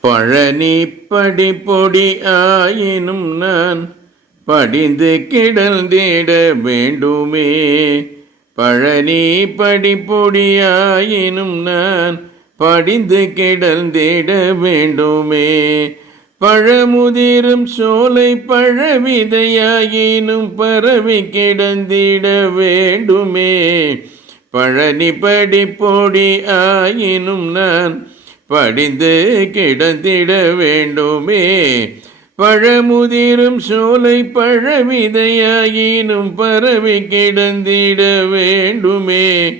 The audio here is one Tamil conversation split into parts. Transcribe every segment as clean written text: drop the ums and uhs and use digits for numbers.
பழனி படிப்பொடி ஆயினும் நான் படிந்து கிடந்திட வேண்டுமே. பழனி படிப்பொடி ஆயினும் நான் படிந்து கிடந்திட வேண்டுமே. பழமுதிரும் சோலை பழவிதையாயினும் பரவி கிடந்திட வேண்டுமே. பழனி படிப்பொடி ஆயினும் நான் படிந்து கிடந்திட வேண்டுமே. பழமுதிரும் சோலை பழவிதையாயினும் பரவி கிடந்திட வேண்டுமே.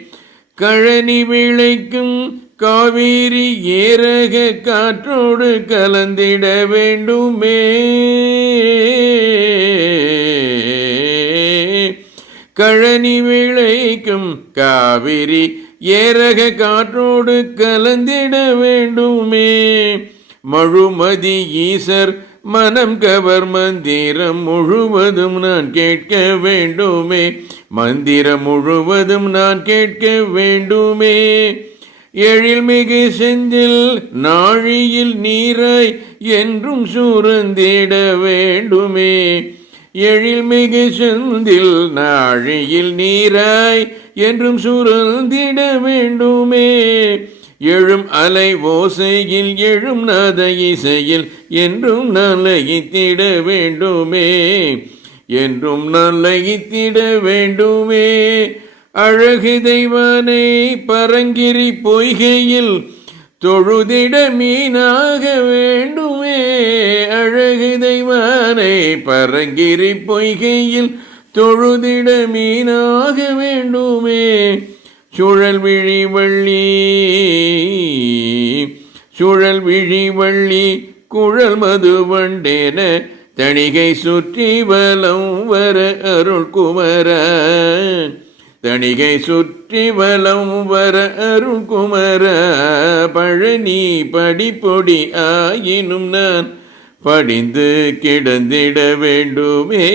கழனி விளைக்கும் காவிரி ஏரக காற்றோடு கலந்திட வேண்டுமே. கழனி விளைக்கும் காவிரி ஏரக காற்றோடு கலந்திட வேண்டுமே. மழுமதி ஈசர் மனம் கவர் மந்திரம் முழுவதும் நான் கேட்க வேண்டுமே. மந்திரம் முழுவதும் நான் கேட்க வேண்டுமே. எழில்மிகு செந்தில் நாழியில் நீராய் என்றும் சூரந்திட வேண்டுமே. எழில்மிகு செந்தில் நாழியில் நீராய் என்றும் சூரந்திட வேண்டுமே. எழும் அலை ஓசையில் எழும் நாத இசையில் என்றும் நான் லயித்திட வேண்டுமே. என்றும் நான் லயித்திட வேண்டுமே. அழகு தெய்வானை பரங்கிரி பொய்கையில் தொழுதிட மீனாக வேண்டுமே. அழகு தெய்வானை பரங்கிரி பொய்கையில் தொழுதிட மீனாக வேண்டுமே. சுழல் விழி வள்ளி சுழல் விழி வள்ளி குழல் மதுவண்டேன தணிகை சுற்றி வலம் வர அருள் குமரன். தணிகை சுற்றி வலம் வர அருள் குமர. பழனி படிப்பொடி ஆயினும் நான் படிந்து கிடந்திட வேண்டுமே.